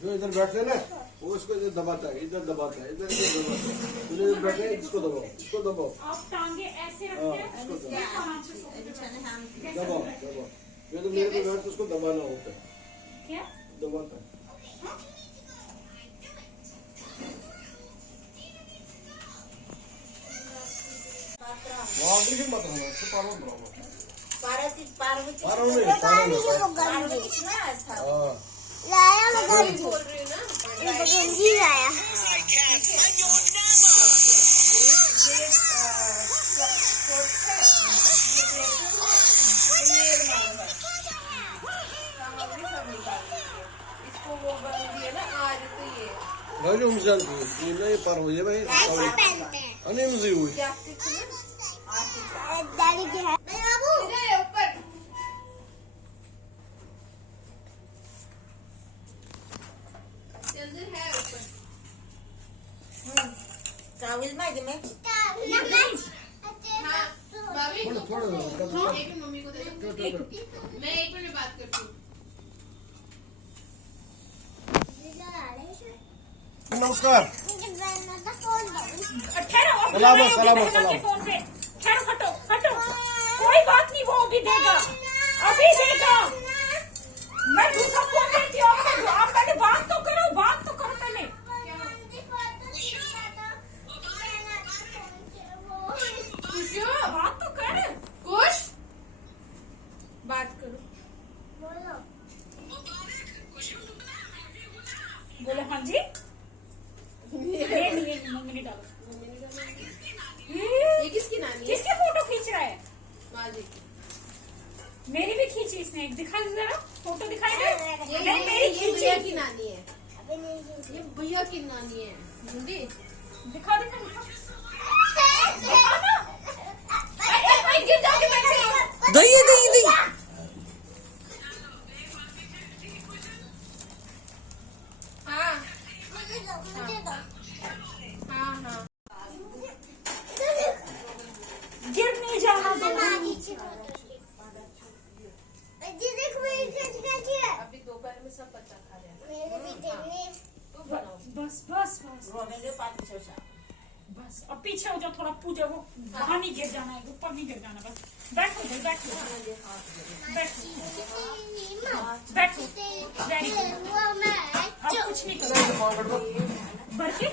जो इधर बैठे ना वो इसको इधर दबाता है, इधर दबाता है, इधर इधर दबाता है। तो इधर बैठे इसको दबाओ, इसको दबाओ। आप टांगे ऐसे रखिए, दबाओ दबाओ। ये तो मेरे पे बैठ तो उसको दबाना होता है। क्या दबाता है। वाह मत होना, इसको पारो बनाओ। पार्वती पार्वती पार्वती हाँ लाया लगा बोल रही हूँ ना गंजी लाया इसको वो बन दिया ना आज तो ये भाई जो मिसाल ये नहीं पार हो जाए भाई अने मुझे हुई डैडी के है बाबू ऊपर चल है ऊपर ट्रैवल में मैं हाँ भाभी थोड़ा एक मिनट मम्मी को दे दो मैं एक मिनट बात करती हूँ नमस्कार ठहरो, सलाम, अभी सलाम, बहना सलाम। के फोन पे ठहरो, हटो हटो, कोई बात नहीं, वो अभी देगा, अभी देगा। मैं दूसरा फोन देती हूँ, आप पहले बात तो करो पहले। बात तो कर, खुश बात करो बोलो हाँ जी। ये मम्मी ने डालो। ये किसकी नानी है किसके फोटो खींच रहा है? बाजी मेरी भी खींची इसने, दिखा दे जरा, फोटो दिखाई दे। ये नहीं, मेरी ये भैया की खींची, नानी है ये भैया की नानी है हिंदी दिखा ना। गिर जाओगे बैठे। दही हाँ हाँ हाँ गिर नहीं जाना दो। अभी दोपहर में सब बच्चा खा रहे हैं तो बनाओ बस बस बस बस, अब पीछे हो जाओ थोड़ा, पूजा वो वहाँ नहीं गिर जाना है, ऊपर नहीं गिर जाना, बस बैठो भाई, बैठो बैठो बैठो, वेरी गुड। अब कुछ नहीं करो, बरके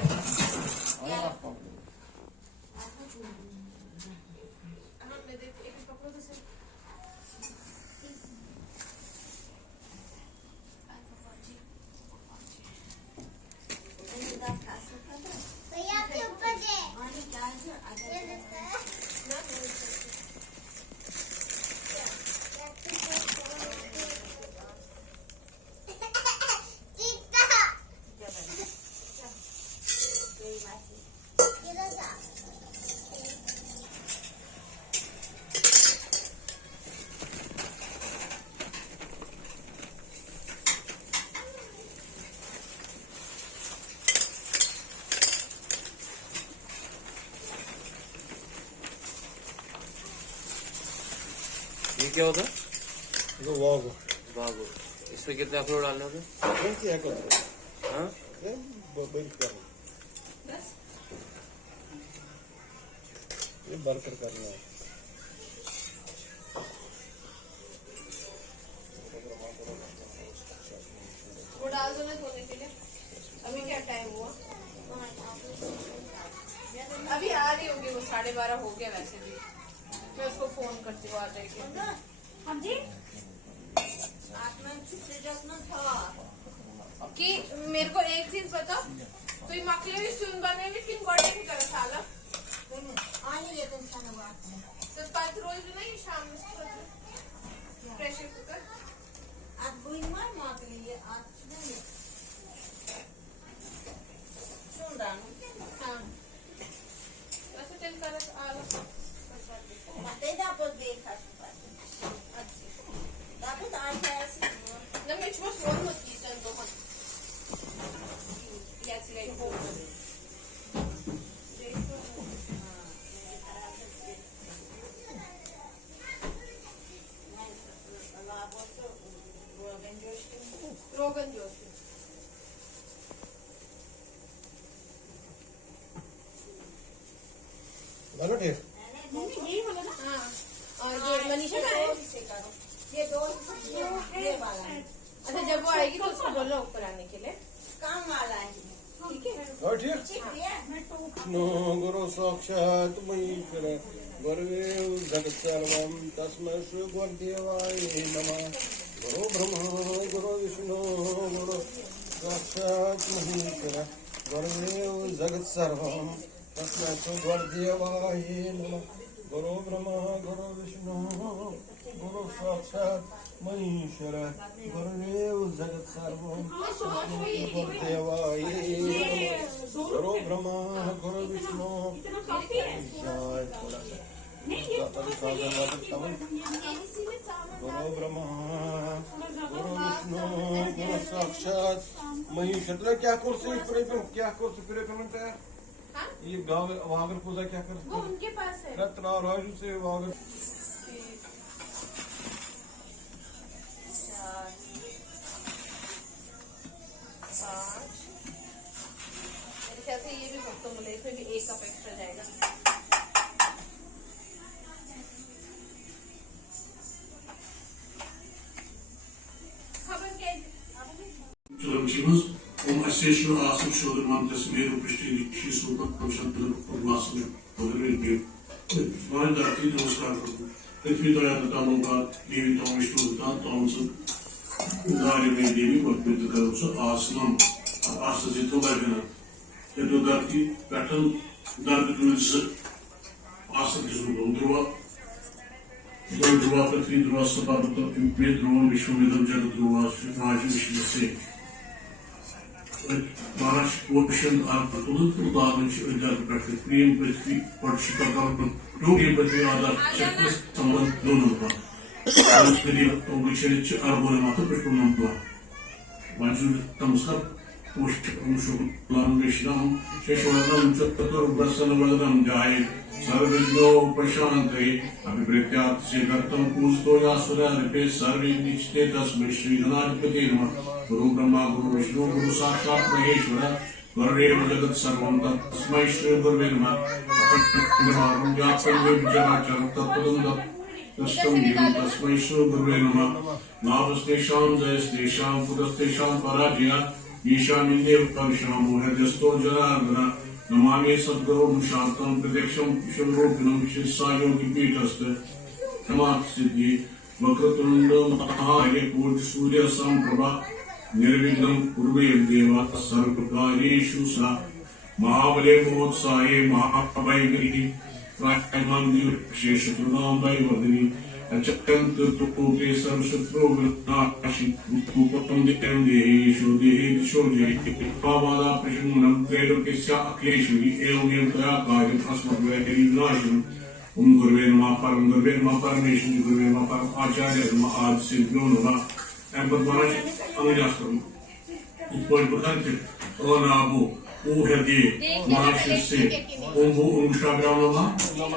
ये क्या होता है? जो वाह बाबू, इसमें कितने अखरोट डालने होते? क्या करते हैं हाँ बंद कर ये बर्कर करना है वो डाल दो ना धोने के लिए अभी क्या टाइम हुआ अभी आ रही होगी वो 12:30 हो गया वैसे भी मैं उसको फोन करती हूँ आ जाएगी हाँ जी। कि मेरे को एक चीज बताओ तुम मागल्या सून बनवली की गोड्याची करत आलं तर 5 रोज नाही शाम प्रेशर कुकर हाँ असं तेल करत आलं नाही मी चुवा फोन होती संतो पण याची काही फोन रोगन जोश डालो टेप। यही वाला ना। हाँ और ये मनीषा का है। ये दो ये वाला है, अच्छा जब वो आएगी तो उसको बोलो ऊपर आने के लिए। काम वाला है। ठीक है और ठीक। ठीक है। नो गुरु साक्षात महेश्वर गुरुदेव जगत सर्वं तस्मै श्री गुरुदेवाय नमः। गुरु ब्रह्मा गुरु विष्णु गुरु साक्षात महेश्वर गुरुदेव जगत सर्वं तस्मै श्री गुरुदेवाय नमः। गुरु ब्रह्मा गुरु विष्णु गुरु साक्षात महेश्वर गुरुदेव जगत सर्वं तस्मै श्री गुरुदेवाय नमः। गुरु ब्रह्मा गुरु विष्णु इतना काफी है। जय थोड़ा सा नहीं ये गुरु ब्रह्मा गुरु विष्णु गुरु साक्षात महेश्वर। तुला क्या कोर्स क्या कोर्स म्हणता है हाँ? ये गाव वागर पूजा क्या वो करते उनके पास है। रत्ना राजू से वागर 4 5 मेरे ख्याल से ये भी भक्तों मिले, इसमें भी 1 कप एक्स्ट्रा जाएगा। खबर क्या है? Çılımcımız, o mesajı asıp şodurman tesmeyi rupuştaydı kişi sohbet konuşanları kurmasını öğrenmiyor. Bana da ki namaskar करता हूँ। पृथ्वी दया तथा का देवी तो विष्णु तथा तमस उदारी में देवी वर्पित करो सो आसनम आसजित लगना ये तो धरती पैटर्न दर्द टूल्स आसन जिसको ध्रुवा ध्रुवा पृथ्वी ध्रुवा सभा में ध्रुव विश्व में जगत ध्रुवा राज विश्व से Maraş Ocean Arpatul'un kullanıcı özellikle Priyem Petri Porçikakal'ın Priyem Petri Adar Çekmes Saman Donulma Priyem Oğuzçeriçi Arbonematı Pışkunumla Vajur Tamskar Oşçakulun Vişnam Şeşoradam Çattatır Brasana Vadram Jai Sarvigno Prashantai Abhiprityat Segartam Pusto Yasura Ripe Sarvi Nichte Tasme Shri Ganadipati Nama Guru Brahma Guru Vishnu Guru Sakshat Maheshwara Gurudev Jagat Sarvam Tasmai Shri Gurve Namah Akhand Vyapam Vijayachar Tapadam Tastam Yam Tasmai Shri Gurve Namah Navastesham Jayastesham Pudastesham Parajya Ishamindev Parisham Mohadyasto Janardana Namami Sadguru Mushantam Pradeksham Shurupinam Shisayogi Pitasta Tamat Siddhi Vakratunda Mahaya Purj Surya Samprabha Nirvignam Kurvev Deva Sarvakareshu Sa Mahavale Mohotsaye Mahavaigari Rajmandir Sheshatrunam Vaivadini Achakant Tupote Sarvashatro Vinashi Upatam Dekam Dehi Shodehi Shodehi Pavada Prashanam Tredokesya Akleshvi Eogem Taya Kajam Asmadvayari Vinasham Gurve Nama Param Gurve Nama Parameshwari Gurve Nama Param Acharya Nama Ad Siddho Nama Empatmanaj Anujastram Depois portanto Onabo O Hedi Mahashise Umbu Umshabhyanama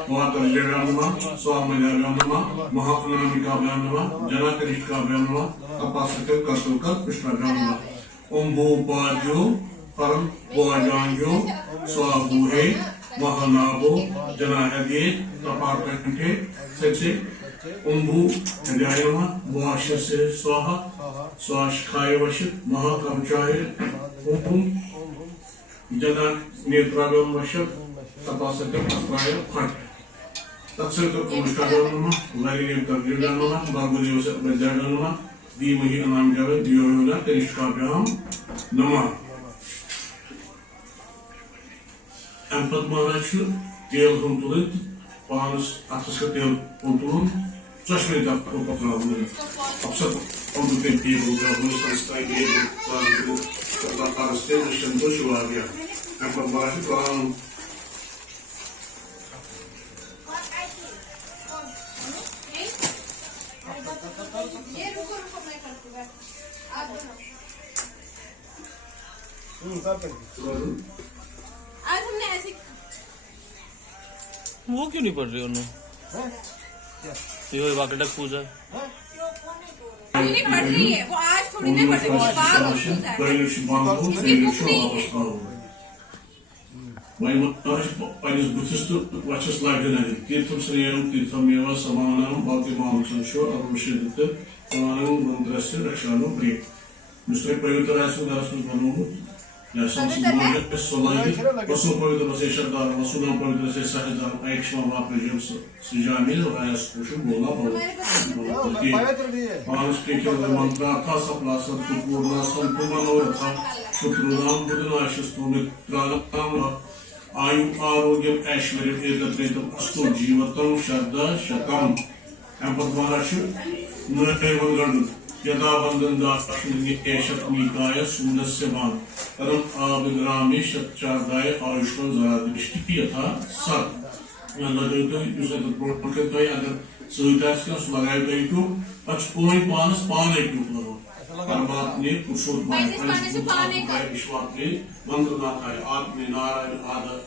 Mahatarjabhyanama Swamadhyabhyanama Mahakanamikabhyanama Janakarishkabhyanama Kapasaka Kasuka Krishnabhyanama Umbu Padyo Param Boajanjo Swabuhe Mahanabo Janahadi Taparkante Setse Umbu Hidayama Boashase Swaha Swashkaya Vashit Mahakamchaya Umbum Jana Netrabhyam Vashit Tapasaka Aspraya Khat Tatsaka Umshkabhyanama Vairiyam Tarjabhyanama Bhagavadevasa Bhajabhyanama Dhimahi Anamjava Diyoyoda Terishkabhyam Namah Empatmanajlı Diyal Huntulun Bağınız Atıska Diyal Huntulun Çaşmayı da Kopatravları Apsat Ondu Tepkiyi Bulgarını Sanstay Diye Bulgarını Kata Parastayı Dışında Şu var ya Empatmanajlı Bağın ये रुको रुको मैं करती हूँ आप दोनों आज हमने ऐसे वो क्यों नहीं पढ़ रही उन्होंने ये वाकटक पूजा नहीं पढ़ रही है वो आज थोड़ी नहीं पढ़ रही है वो बाग और पूजा है Böyle şu banko इसकी बुक नहीं है Păi buțistul acest la gânări. Tirtum să ne iau tirtum eva samanam balti mamsan šo armuședite samanam mântrase rașanu pri. Nustre păiutărasul darasmus banumu. Ya samsi mânge solai. Vasul păiutărase șardar, vasul păiutărase sahidar. Ayekşma vaprecem sıcamil ve ayaskuşum bola bola. Bağış kekele mantra kasa plasa tukurna santumano yata. Şutrunam budun aşıstonu tranamla. आयु आरोग्य ऐश्वर्य एकत्रितम अस्तु जीवतम श्रद्धा शतम एंपद्वाराशु नृत्यवंगण यदा वंदन दाक्षिण्य निकाय सुमनस्य मान परम आविग्रामी शतचार्दाय आयुष्मान जरादृष्टि यथा सत लगेगा यूज़ अगर प्रोटोकॉल तो अगर सुविधाएं का सुलगाए तो इनको पचपन पांच पान एक लो परमात्मे पुरुषोत्तम विश्वास में मंत्रनाथ है आत्मे नारायण आदर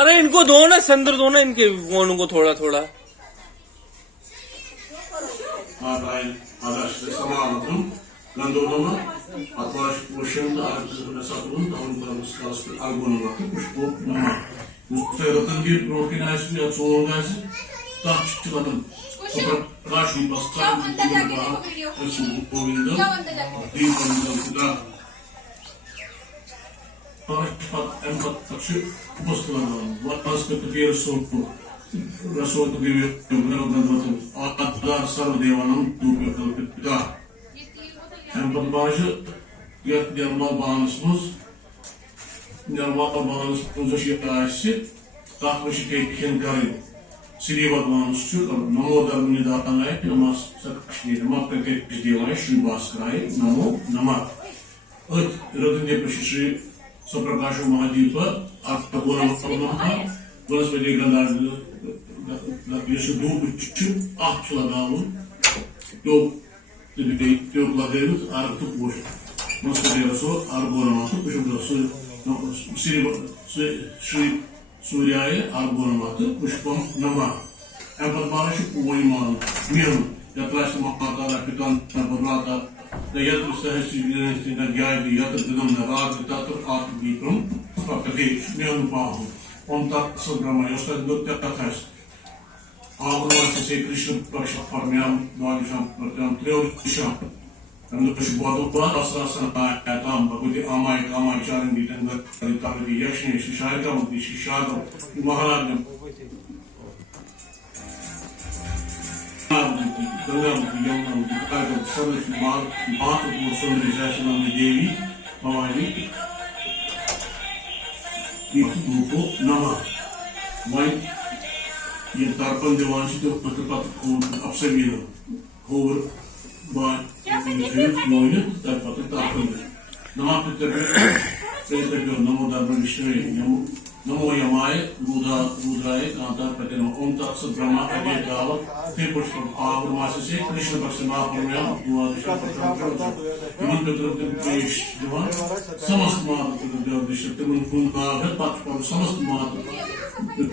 अरे इनको दो ना संदर दो ना इनके गोनों को थोड़ा थोड़ा नारायण आदर्श समानम गंधोनमा अपाश पोषण आदर्श सातुन ताउन नमस्कार से अलगोनमा पुष्पो नमः उससे रतन की ब्रोकनाइज में अचोंगा से ताच चलन Suprakash विपस्कार Govind दीपंदर Sri Bhagwan Stur Namo Dharmani Datanay Namas Sakshni Nama Prakrit Devay Shri Bhaskaray Namo Namah Ot Radinde Prashishri Saprakash Mahadeepa Artha Gonam Namah Vanaspati Gandhar Yesu do Bichu Ahtulagavun Yok Yok Lagerut Artha Posh Vanaspati Raso Argonamatu Pushubrasu Sri Suryaya Argonamatu Pushpam Nama Empatmarashi Uvoiman Miram Yatrashta Mahakara Pitan Nabarata The Yatru Sahasi Vinasina Gyadi Yatru Dinam Narad Tatur Art Vikram Prakati Miram Pahu Om Tat Sabrama Yostas Gupta Tatas Agurvasi Se Krishna Paksha Parmyam Vajisham Pratyam Triyodisham And the Pushbaduppa Asrasana Atam Bhagavati Amai Kamai Charan Ditanga Kalitavati Yakshni Shishayakam Shishagam Maharajam Gangam Yamam Kagam Sadash Mar Bhatu Sundari Jasanam Devi Pavani Grupo Nama Mai Yantarpan Devanshito Patapat Apsavina Over But Moine, that what it happened. Not the Namo Dharmani Namo Yamai, Buddha, Buddhai, Nata, Patino, Om Tatsa Brahma, Adi Dava, Papers from our Masasi, Krishna Bhaksama, Purya, Duadisha, Even Petra Page, Divan, Samasma, the Shatimun Punta, but from Samasma, the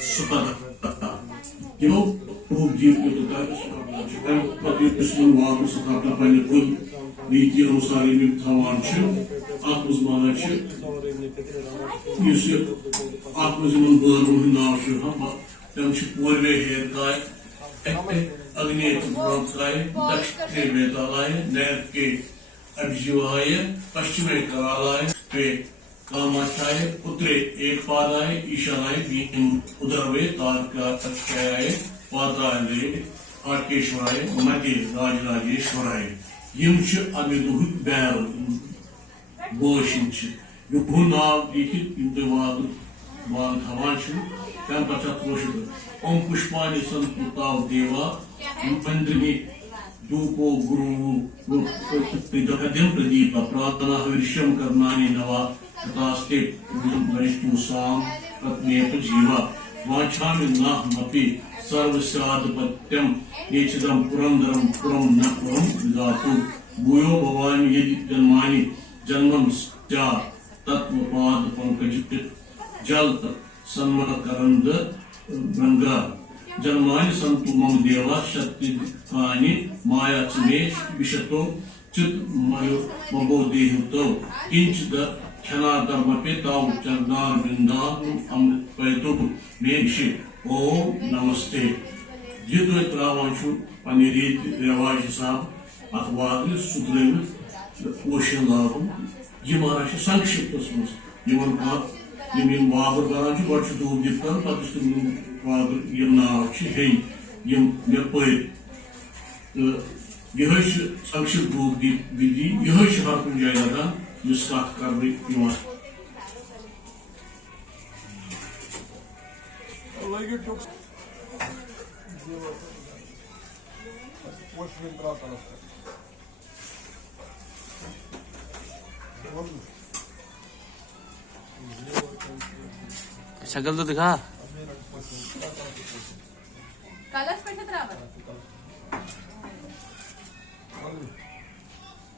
Sutada. You know, who give you the touch, but you still want to start up and put the Kirosari with Tawanchi, Akuzmanachi. You see, Akuziman Burn now, then she put away here, guy, Agnated Bronx Line, Dutch Teveta Line, Nerke, Abjuaya, Pashimeka Line, कामाचाय पुत्रे एक पादाय ईशानाय beam उदरवे तारकाय पादाय आर्केश्वराय मध्य राजराजेश्वराय यमच अमिदुह बैल बोशिंच युह नाव लिखित इंदवाद वाल धवांच तम पछत कोशित ओम पुष्पानि संतुताव देवा मंद्रिनि धूपो गुरु दहद्यम प्रदीप प्रार्थना हविष्यम करनानि नवा तथास्ते वरिष्ठु साम प्रत्नेप जीवा वाचामि नाहमपि सर्वस्याधिपत्यम येचिदम पुरंदरम पुरम न पुरम विदातु भूयो भवामि यदि जन्मानि जन्मं स्यात् तत्वपाद पंकज जल सन्मत करंद भृंगा जन्मानि संतु मम देवा शक्ति कानि माया चमेश विशतो चित मयो मबो देहतो किंच द क्षणा धर्म पे ताउ चरणार वृंदावन अमृत पैतो मेषे ओम नमस्ते जितो त्रावांशु पन्ने रीत रिवाज हिसाब अथवा सुधरे ओशन लागुन यह माना संक्षिप्त यमन यम वाबर करान गो दूब दित कर पे वाबर यम नाव हे यम मे पे यह संक्षिप्त दूब विधि यह हर कुछ जाए लगा जिस कत कर शक्ल तो दिखा। कलर्स पैसे तरावर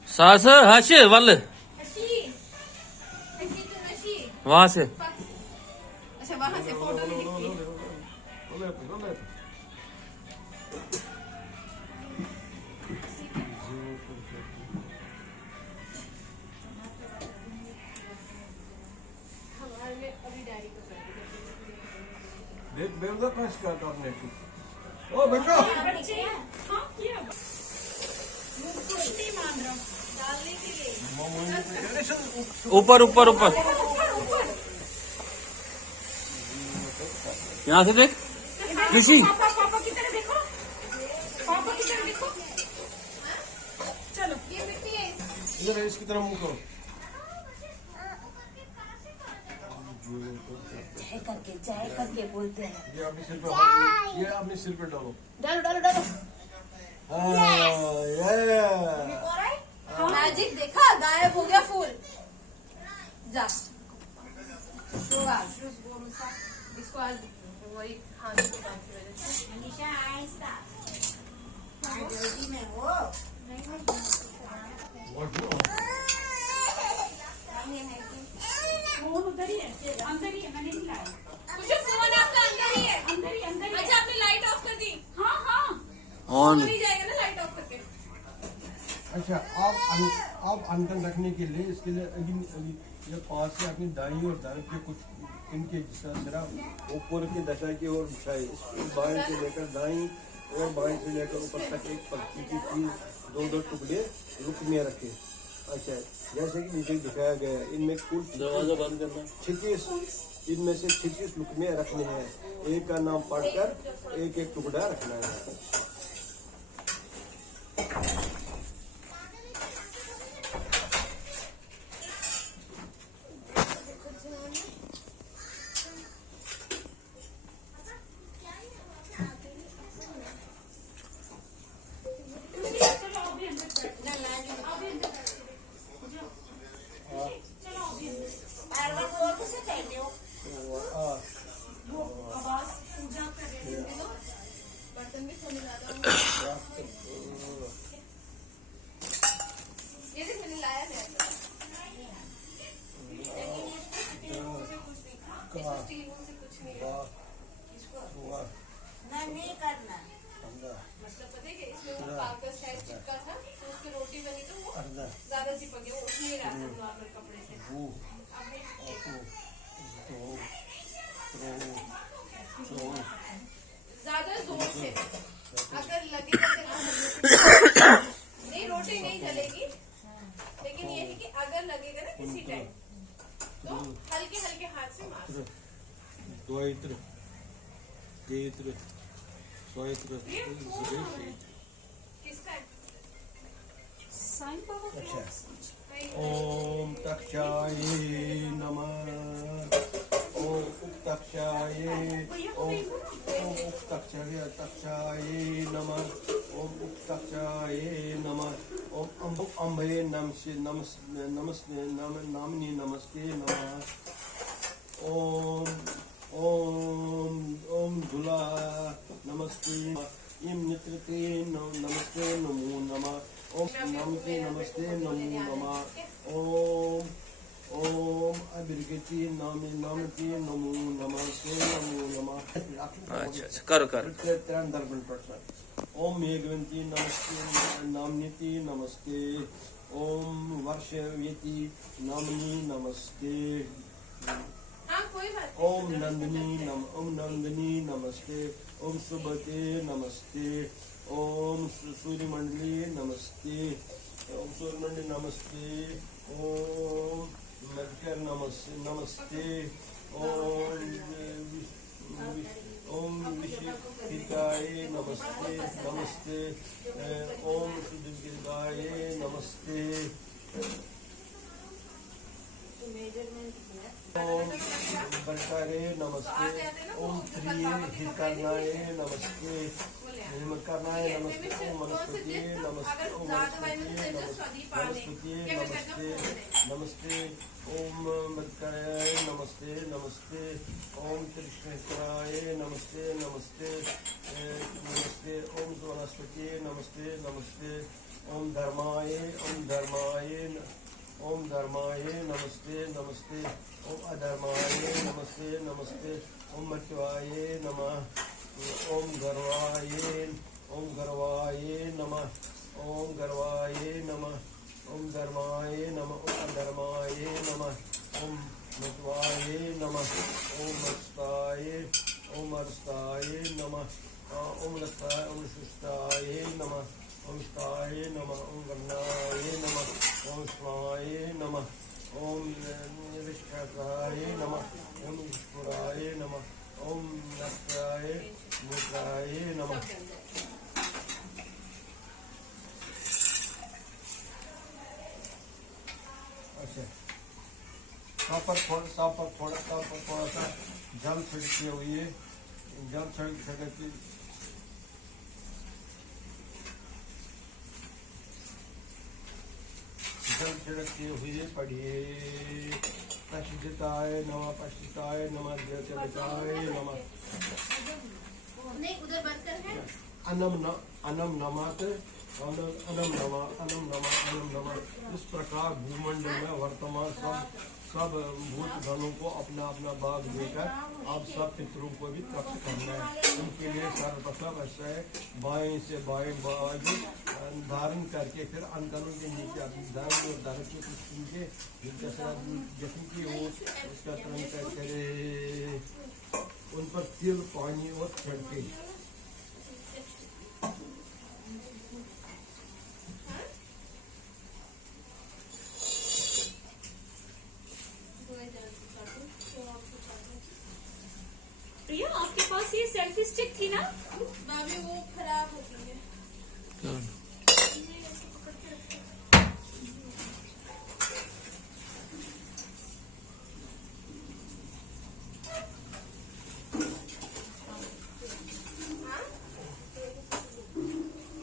सास हश वल नशी नशी तो नशी वहां से अच्छा वहां से फोटो नहीं दिखती हमारे में अभी डैडी को देख बेवदा का शिकायत आपने की ओ बेटा बच्चे हाँ किया नहीं मान रहा डालने के लिए ऊपर ऊपर ऊपर यहाँ से देख ऋषि पापा की तरह देखो पापा की तरह देखो चलो ये मिट्टी है इधर इसकी तरफ मुंह करो चाय करके बोलते हैं। ये अपने सिर पे ये अपने सिर पे डालो डालो डालो डालो। मैजिक देखा गायब हो गया फूल जा तो आज इसको आज वही खाने को बात की वजह से मनीषा आहिस्ता जल्दी में हो फोन उधर ही है अंदर ही है मैंने नहीं लाया मुझे फोन आपका अंदर ही है अंदर ही अच्छा आपने लाइट ऑफ कर दी हाँ हाँ ऑन नहीं जाएगा ना लाइट ऑफ करके अच्छा आप अंदर रखने के लिए इसके लिए अभी ये पास से अपनी दाई और दाएं के कुछ इनके जरा ऊपर की दशा की ओर बिछाए इस बाएं से लेकर दाई और बाएं से लेकर ऊपर तक एक पत्ती की चीज दो टुकड़े रुक में रखे अच्छा जैसे कि नीचे दिखाया गया है इनमें कुल दरवाजा बंद करना 36 इनमें से 36 लुकमे रखने हैं एक का नाम पढ़कर एक एक टुकड़ा रखना है बर्तन भी सोने ज्यादा ये देख मैंने लाया है नहीं करना मतलब पता है कि इसमें वो कागज शायद चिपका था तो उसकी रोटी बनी तो वो ज्यादा चिपक गया वो उठ नहीं रहा था नॉर्मल कपड़े से ज्यादा जोर से अगर लगेगा नहीं रोटी नहीं जलेगी लेकिन ये है कि अगर लगेगा ना किसी टाइम तो हल्के हल्के हाथ से मार किसका है साईं बाबा अच्छा ओम तक्षाय नमः ओम तक्षाय ओम तक्षाय नमः ओम तक्षाय नमः ओम अम्बे नमस्ते नामनी नमस्ते नमः ओम ओम ओम धुला नमस्ते इम नित्रते नमस्ते नमो नमः ओम नमस्ते नमस्ते नमो नमः ओम ओम अबिर्गति नाम नमस्ते नमो नमस्ते नमो नमः अच्छा अच्छा करो करो त्रण दर्पण पड़ता ओम मेघवंती नमस्ते नामनीति नमस्ते ओम वर्षव्यति नामनी नमस्ते हाँ कोई बात ओम नंदिनी नमस्ते ओम सुबते नमस्ते ओम सूर्यमंडली नमस्ते ओम सूर्यमंडली नमस्ते ओम मकर नमस्ते ओम विशिकाय नमस्ते नमस्ते ओम सुदीर्घाय नमस्ते ओम बंटारे नमस्ते ओम प्रिय हिरकरणाय नमस्ते हिरकरणाय नमस्ते ओम वनस्पति नमस्ते ओम वनस्पति नमस्ते नमस्ते ओम मदकराय नमस्ते नमस्ते ओम कृष्णेश्वराय नमस्ते नमस्ते नमस्ते ओम वनस्पति नमस्ते नमस्ते ओम धर्माय ओम धर्माय नमस्ते नमस्ते ओम अधर्माय नमस्ते नमस्ते ओम मृत्युवाय नमः ओम गर्वाय नमः ओम गर्वाय नमः ओम धर्माय नमः ओम अधर्माय नमः ओम मृत्युवाय नमः ओम अरस्ताय नमः ओम लस्ताय ओम शुष्टाय नमः ओम स्थाय नमः ओम गन्नाय नमः ओम स्वाय नमः ओम विष्णुराय नमः ओम ईश्वराय नमः ओम नक्राय मुद्राय नमः अच्छा यहाँ पर थोड़ा सा जल छिड़की हुई है जल छिड़की जल छिड़कते हुए पढ़िए पश्चिताय नमः देवताय नमः नहीं उधर बंद कर है अनम नमः इस प्रकार भूमंडल में वर्तमान सब भूत गणों को अपना अपना भाग देकर आप सब पितरों को भी तृप्त करना है। उनके लिए सर्वप्रथम ऐसा है बाएं से बाएं बाज धारण करके फिर अंतरों के नीचे अपनी दाएं और दाएं के कुछ नीचे जैसे कि वो उसका तरंग करे उन पर तिल पानी और छिड़के प्रिया आपके पास ये सेल्फी स्टिक थी ना? भाभी वो खराब हो गई है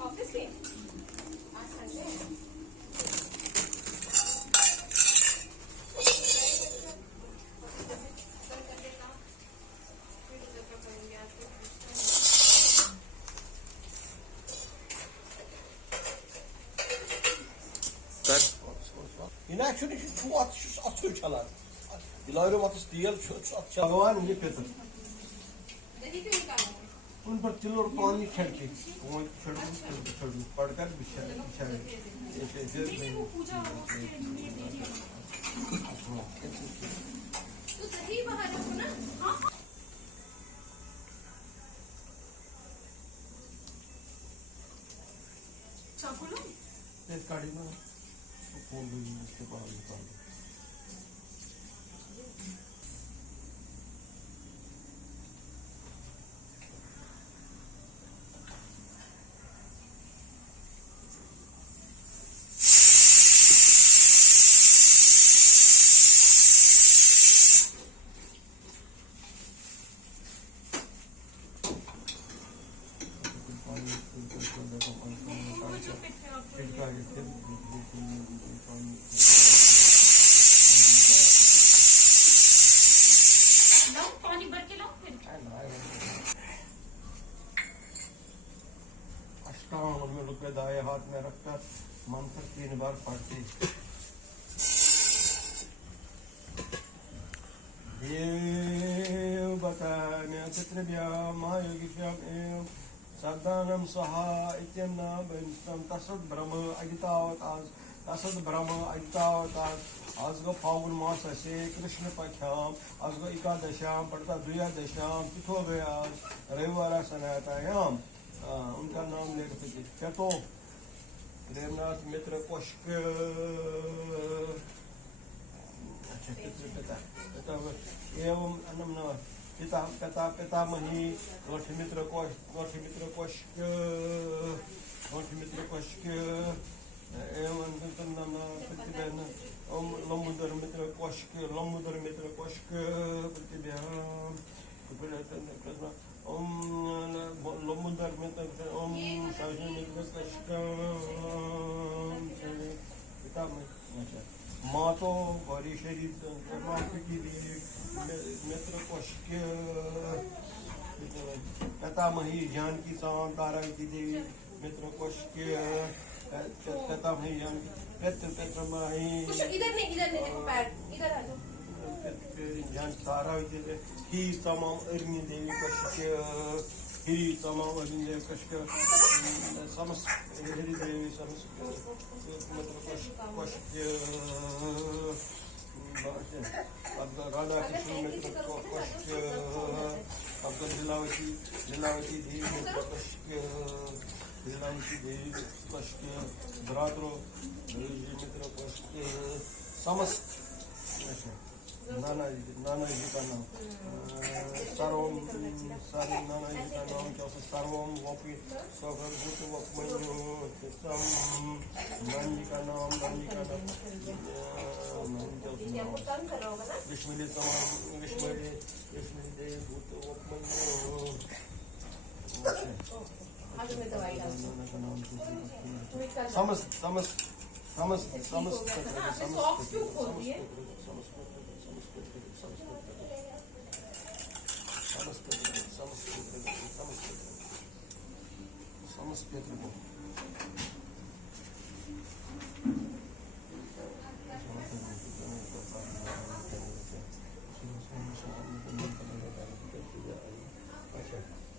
ऑब्वियसली कर Yine şunu şu atıyor çalar. Dilavre matış değil şu atıyor. भगवान ये पितर दही क्यों निकाला उन पर तिल और पानी छिड़के वो छोड़ू पड़कर बिछाए ऐसे तो दही बाहर रखो ना चाकू लो इस गाड़ी में फोन भी इसके पास निकाल लो पानी भर के लो फिर अष्टांग में रुपये दाएं हाथ में रखकर मंत्र 3 बार पढ़ते देव बतान्य पितृभ्यां महायोगिभ्याम् एवं सदानं सहा इत्यन्न बंसम तसद ब्रह्म अगितावतास तसद ब्रह्म अगितावतास आज गो फागुन मास से कृष्ण पक्षाम आज गो एकादशां पड़ता द्वियादशां तिथो गया रविवार सनातायाम उनका नाम लेकर थे क्या तो प्रेमनाथ मित्र कोशक अच्छा पिता पिता एवं अन्नम पिता पिता पितामही मित्र कोशक एवं प्रतिबहन ओम लंबोदर मित्र कोशक प्रतिबहन ओम लंबोदर मित्र ओम साजन मित्र कोशक पितामही मातो गौरी शरीर की मित्र कोशक पितामही जानकी साम तारावती देवी मित्र कोशक पितामही पितृमाही इधर नहीं देखो पैर इधर आ जाओ जान तारावती ही तमाम अग्नि देवी कोशक ही तमाम अग्नि देवी कोशक समस्त हरि देवी समस्त मित्र कोशक राधा कृष्ण मित्र कोशक अब्दुल लीलावती देवी मित्र कोशक लीलावती देवी कोशक भ्रातृ मित्र कोशक समस्त नानाजी का नाम सर्वम सारे नानाजी का नाम चौथा सर्वम वपी स्वभूत वपमयो नानी का नाम विष्णुदे तमाम विष्णुदे भूत वपमयो समस्त समस्त समस्त समस्त सॉक्स क्यों खोल दिए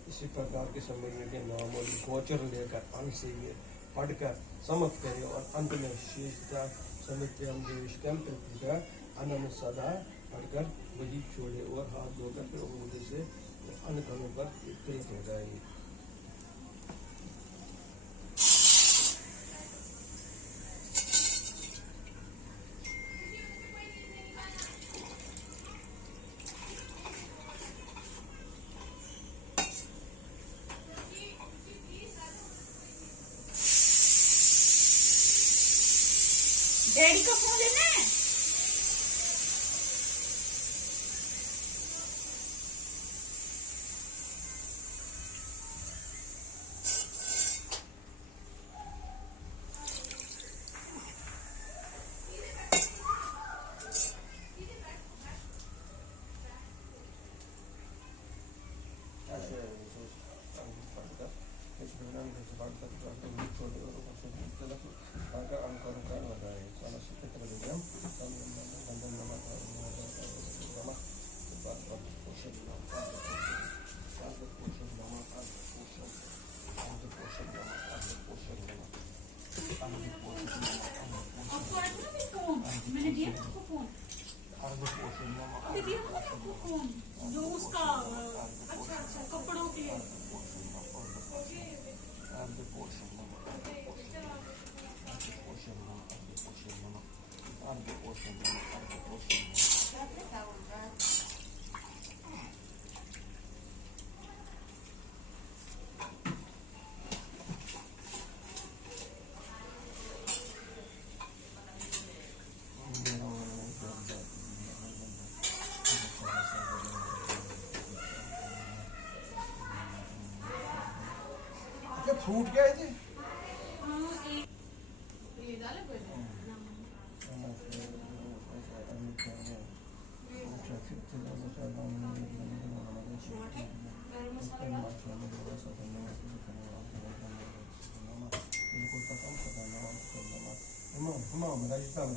इसी प्रकार के सम्मेलन के नाम और गोचर लेकर अंत से ये पढ़कर समाप्त करें और अंत में शेषता समित्यम देश कम पृथ्वी का अनंत सदा पढ़कर वही छोड़े और हाथ धोकर फिर उंगली से अन्य कानों पर तिलक लगाएंगे। डैडी का फोन लेना है आपको आया ना मेरा फोन मैंने दिया ना आपको फोन अभी दिया ना मैंने आपको फोन जो उसका अच्छा कपड़ों के लिए फ्रूट क्या है जी? राजस्थान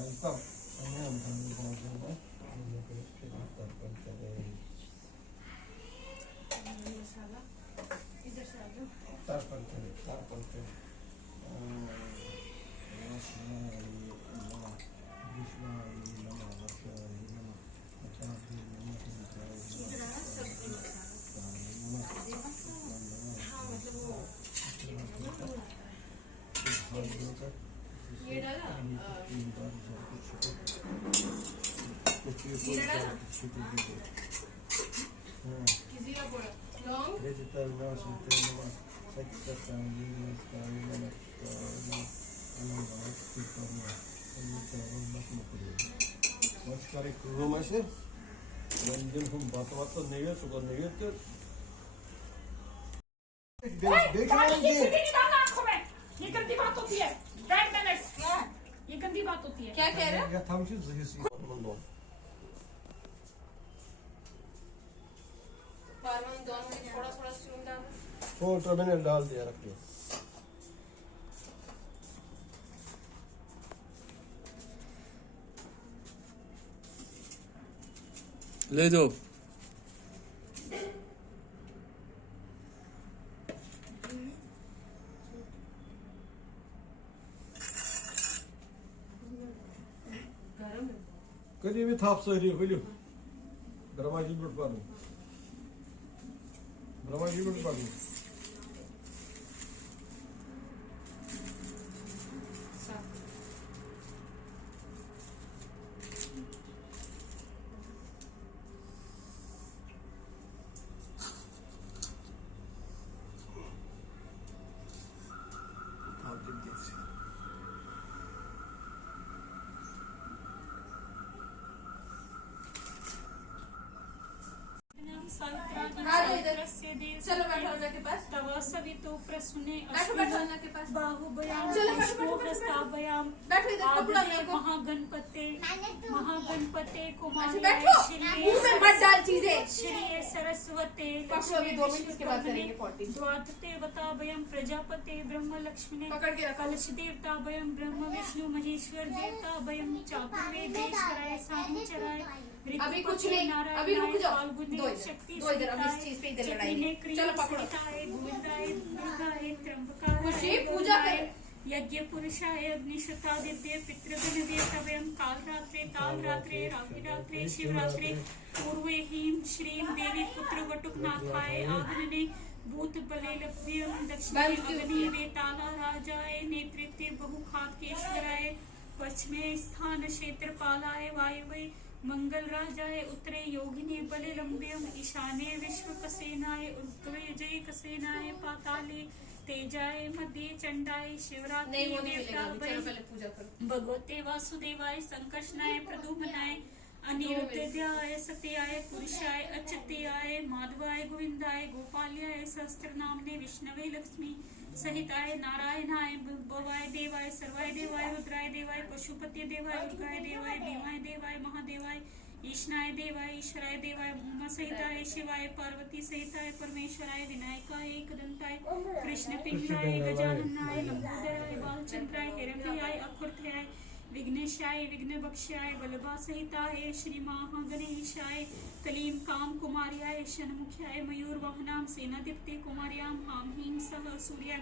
जीरा डाला हाँ जीरा बोला लौंग वेजिटल नमस नमस सच्चा नमस्कार नमस्कार से व्यंजन हम बात तो नहीं है सुबह नहीं है ओए, पानी की सीटी नहीं डालना आंखों में। ये गंदी बात होती है। Bad manners. ये गंदी बात होती है। क्या कह रहे हो या था मुझे जहिसी मंदों बारह दोनों में थोड़ा थोड़ा चून डालो छोटा मैंने डाल दिया रख दिया ले दो। गरम है कभी भी थाप सही खोलो ब्रह्माजी बुट पानी ब्रह्माजी बुट पानी चलो बैठो अन्ना के पास सवितो प्रसूने बैठो बैठो अन्ना के पास बाहुबयाम चलो, बैठो, विष्णु बैठो, बैठो। हस्ताभयाम बैठो इधर कपड़ा आदरे मेरे को महागणपते महागणपते अच्छा कुमारी बैठो मुंह में मत डाल चीजें श्री सरस्वते पकड़ो अभी 2 मिनट के बाद करेंगे 40 द्वादश देवताभयम प्रजापते ब्रह्म लक्ष्मणे पकड़ के रखो कलश देवताभयम ब्रह्म विष्णु महेश्वर देवताभयम चातुर्वेदेश्वराय साधुचराय अभी कुछ नहीं अभी रुक जाओ दो इधर अब इस चीज पे इधर लड़ाई है चलो पकड़ो खुशी पूजा कर यज्ञ पुरुषाय अग्निशतादित्य पितृगण देवताभयम काल रात्रे रात्रे शिवरात्रे पूर्वे हीम श्रीम देवी पुत्र वटुकनाथाय आगमने भूत बले लभ्यम दक्षिणे अग्नि वेताला राजाय नेतृत्वे बहुखातकेश्वराय पश्चिमे स्थान क्षेत्रपालाय वायवे मंगल राजाय उत्तरे योगिने बले लंब्यम ईशाने विश्वकसेनाय ऊर्ध्वे जय कसेनाय पाताले तेजाय मध्य चंडाय शिवरात्रि नहीं वो नहीं मिलेगा अभी, चलो पहले पूजा करो भगवते वासुदेवाय संकर्षणाय प्रद्युम्नाय अनिरुद्धाय सत्याय पुरुषाय अच्युताय माधवाय गोविंदाय गोपाल्याय सहस्त्र नामने विष्णवे लक्ष्मी सहिताय नारायणाय भवाय देवाय सर्वाय देवाय रुद्राय देवाय पशुपति देवाय उर्गाय देवाय भीमाय देवाय महादेवाय ईशनाय देवाय ईश्वराय देवाय उमा सहिताय शिवाय पार्वती सहिताय परमेश्वराय विनायकाय एकदंताय कृष्ण पिंगलाय गजाननाय लंबोदराय बालचंद्राय हिरण्याय अखुर्थाय विघ्नेशाय विघ्नभक्षाय बलभा सहिताय श्री महागणेशाय कलीम काम कुमार्याय शनमुख्याय मयूर वाहनाम सेनादीप्ते कुमार्याम हाम हीम सह सूर्याय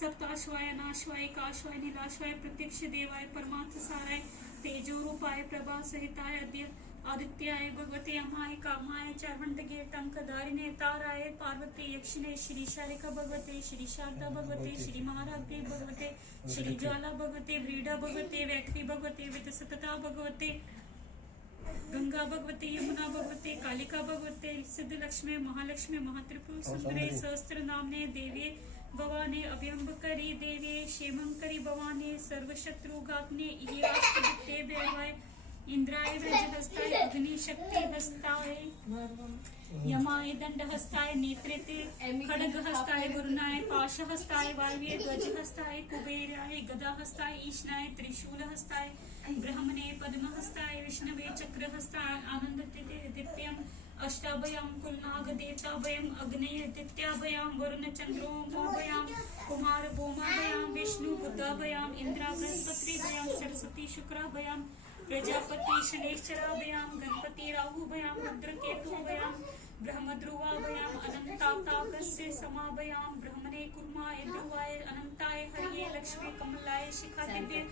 सप्ताश्वाय नाश्वाय काश्वाय नीलाश्वाय प्रत्यक्ष देवाय परमार्थ साराय तेजो रूपाय प्रभा सहिताय आदित्याय भगवते अमाय कामाय चारवंडगे टंकधारिणे ताराय पार्वती यक्षिणे श्री शालिका भगवते श्री शारदा भगवते श्री महाराग्ने भगवते श्री ज्वाला भगवते व्रीडा भगवते वैखरी भगवते वितसतता भगवते गंगा भगवते यमुना भगवते कालिका भगवते सिद्ध लक्ष्मी महालक्ष्मी महात्रिपुर सुंदरे सहस्त्र नामने देवी भवाने अभ्यंबकरी देवी क्षेमंकरी भवाने सर्वशत्रुघातने ये बेवाय इंद्राय वज्रहस्ताय अग्नि शक्ति हस्ताय यमाय दंड हस्ताय नेत्रेते खड्ग हस्ताय वरुणाय पाश हस्ताय वायव्य ध्वज हस्ताय कुबेराय गदा हस्ताय ईशनाय त्रिशूल हस्ताय ब्रह्मणे पद्म हस्ताय विष्णवे चक्र हस्ताय आनंद दित्यम अष्टाभयाम कुलनाग देवताभयम अग्नेय दित्याभयाम वरुण चंद्रोमोभयाम कुमार भौमाभयाम विष्णु बुद्धाभयाम इंद्रा बृहस्पतिभयाम सरस्वती शुक्राभयाम प्रजापति शनेश्चराभयाम गणपति राहुभयाम रुद्रकेतुभयाम ब्रह्मध्रुवाभयाम अनंतातापस्य समाभयाम ब्रह्मणे कुर्माय ध्रुवाय अनंताय हरिये लक्ष्मी कमलाय शिखादिव्य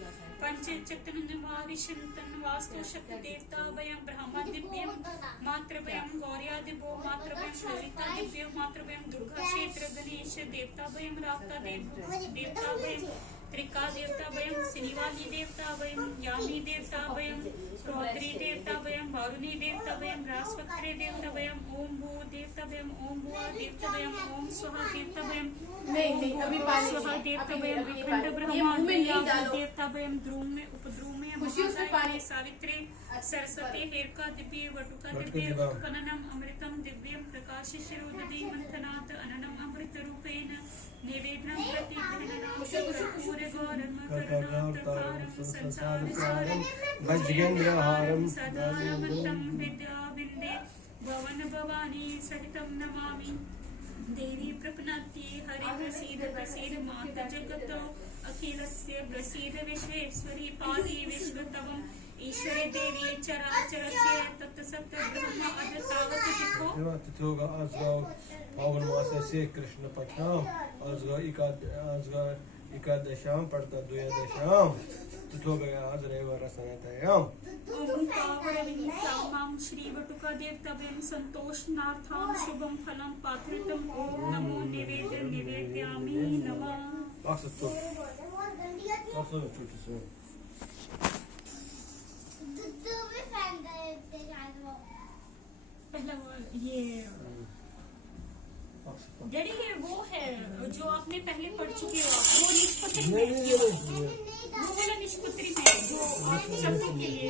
पंचचतुर्निवारिशंतन वास्तु शक्ति देवताभयम ब्रह्मादिव्यम मातृभयम गौर्यादिभो मातृभयम ललितादिव्यो मातृभयम दुर्गा क्षेत्र गणेश देवताभयम रावता देवताभयम त्रिका देवताभयम सिनिवाली देवताभयम यामी देवताभयम रौद्री देवता वयम वारुणी देवता वयम बृहस्पति देवता वयम ओम भू देवता वयम ओम भुआ देवता वयम ओम स्वाहा देवता वयम नहीं अभी पानी स्वाहा देवता वयम अभी अखंड ये ब्रह्मा मुंह में नहीं डालो। देवता वयम ध्रुव में उपध्रुव में खुशी उसमें महाकाय पानी। सावित्री सरस्वती हेरका दिव्य वटुका वटुका दिव्य दिव्या। उत्कननम अमृतम दिव्यम प्रकाश शिरोदधि मंथनात् अननम अमृत रूपेण निवेदनम प्रतिग्रहणपूर्वगौरम संसार सारम वज्रेन्द्रहारम सदानवंतम विद्याविंदे भवन भवानी सहितं नमामि देवी प्रपन्नति हरि प्रसीद प्रसीद मात जगतो अखिलस्य प्रसीद विश्वेश्वरी पाहि विश्वतमम् ईश्वरी देवी चराचरस्य तत्सत ब्रह्म अदतावत दिखो तिथोगा आजगाव पावन मासाचे कृष्ण पक्षाम आजगाव एकादशाम पडता द्वयादशाम तिथोगा आज रविवार सनातयाम ओंकारविंदामां श्रीवटुका देवताभ्यं संतोषनार्थां शुभं फलं पात्रितम् ओम नमो निवेदयामि नमः Baksa çok. Baksa çok güzel. पहला ये डैडी ये वो है जो आपने पहले पढ़ चुके हो आप, वो निष्पत्ति में वो वाला निष्पत्ति में जो आप सबके लिए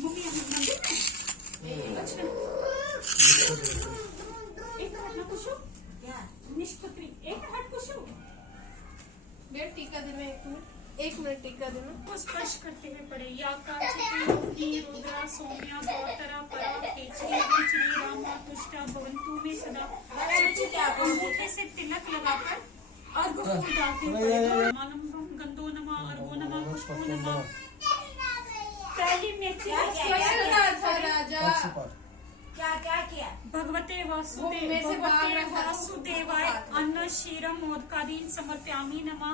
मम्मी यहाँ मंदिर में अच्छा एक मिनट ना पूछो क्या निष्पत्ति एक मिनट पूछो बेटा टीका देना एक मिनट टीका देना को स्पर्श करते हुए पड़े या काचिकी रुद्रा सौम्या गौतरा परा खेचरी नीचरी रामा तुष्टा भवंतु में सदा अंगूठे से तिलक लगाकर अर्घ फूल डालते हुए मालम गंदो नमा अर्घो नमा पुष्पो नमा पहली मेथी राजा क्या क्या किया भगवते वासुदेवाय अन्न क्षीरम मोदकादीन समर्पयामि नमः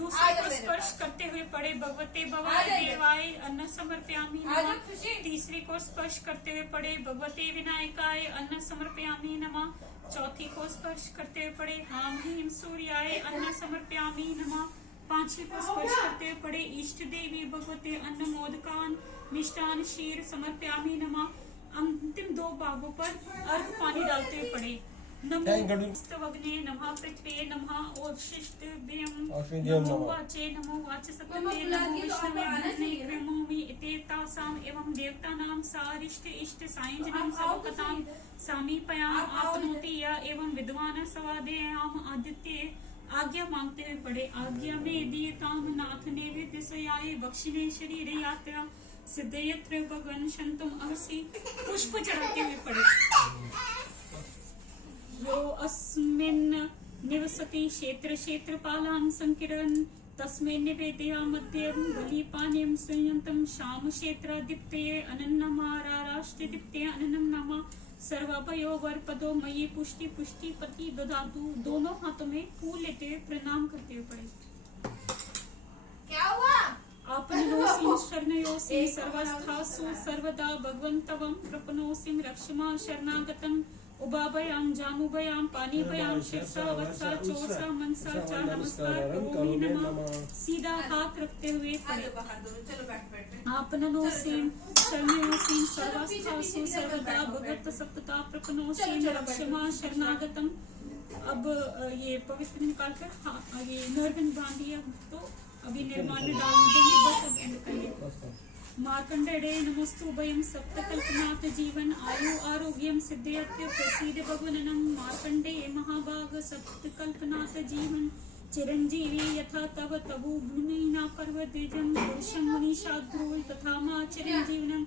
दूसरे को स्पर्श करते हुए पड़े भगवते देवाय अन्न समर्पयामि नमः तीसरी को स्पर्श करते हुए पड़े भगवते विनायकाय अन्न समर्पयामि नमः चौथी को स्पर्श करते हुए पड़े हाम ह्रीम सूर्याय अन्न समर्पयामि नमः पांचवी को स्पर्श करते हुए पड़े इष्ट देवी भगवते अन्न मोदकान मिष्टान क्षीर समर्पयामि नमः अंतिम दो भागों पर अर्घ पानी डालते हुए पड़े नमोस्तवग्ने नमः पृथ्वे नमः ओषिष्ठभ्यं नमो वाचे नमो वाचस्पते नमो विष्णवे ब्रह्मणे ब्रह्मोमि इत्येतासाम् एवं देवतानां सारिष्ट इष्ट सायुज्यं सर्वकतां सामीप्याम् आपनोति या एवं विद्वान् सवादेयाम् आदित्य आज्ञा मांगते हुए पड़े आज्ञा में दीयताम नाथ नैवेद्य सयाय बक्षिणे शरीर यात्रा सिद्धयत्र भगवन शंतुम अवसी पुष्प चढ़ाते हुए पड़े यो अस्मिन् निवसति क्षेत्र क्षेत्रपालान् संकिरन् तस्मै निवेदया मध्यं बलिपानीयं संयन्तं शाम क्षेत्रादिप्तये अनन्नमाराराष्ट्र दिप्तये अनन्नं नाम सर्वाभयो वरपदो मयि पुष्टि पुष्टि पति ददातु दोनों हाथों में फूल लेते हुए प्रणाम करते हुए पड़े क्या हुआ आपनोसिं शरणयोसिं सर्वस्थासु सर्वदा भगवन्तवं प्रपन्नोसिं रक्षमा शरणागतं उभाभयां जानुभयां पानीभयां शिरसा वत्सा चोरसा मनसा चा नमस्कार करोमि नमः सीधा हाथ रखते हुए पड़े चलो बैठ आपनोसिं शरणयोसिं सर्वस्थासु सर्वदा भगवत सप्तता प्रपन्नोसिं रक्षमा शरणागतं। अब ये पवित्र निकाल कर ये नरविंद बांध दिया तो अभी निर्माण में डाल देंगे बस अब एंड करिए मार्कंडेय नमस्तु भयं सप्तकल्पनाथ जीवन आयु आरोग्यम सिद्धयत्य प्रसीद भगवननं मार्कंडेय महाभाग सप्तकल्पनाथ जीवन चिरंजीवी यथा तव तबु भूमिना पर्वतेजं पुरुषं मुनिशाद्रुल तथा मा चिरंजीवनं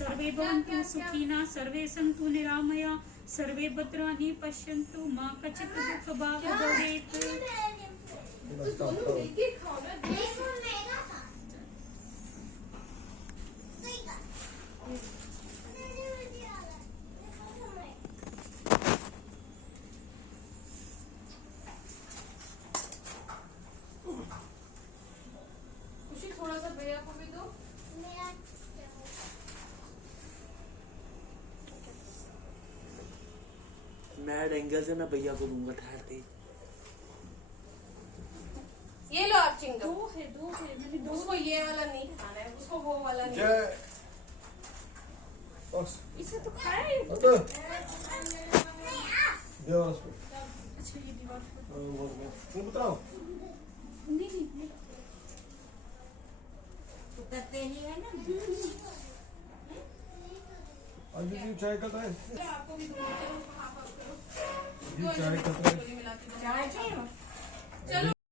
सर्वे भवन्तु सुखिनः सर्वे सन्तु निरामया सर्वे भद्राणि पश्यन्तु मा कचित् दुःखभाग् भवेत्। थोड़ा सा भैया को भी दो मैड एंगल से मैं भैया को दूंगा ठहरते ये लो आप चिंगम। दो है मैंने दो। उसको ये वाला नहीं खाना है, उसको वो वाला नहीं। जय बस इसे तो खाया ही। अतो देवर उसको अच्छा ये दीवार पर। वो तुम बताओ नहीं करते नहीं है ना। आज भी चाय का है आपको भी दूंगी, चलो हाफ हाफ करो। जी चाय का है मिलाती चाय चाहिए? चलो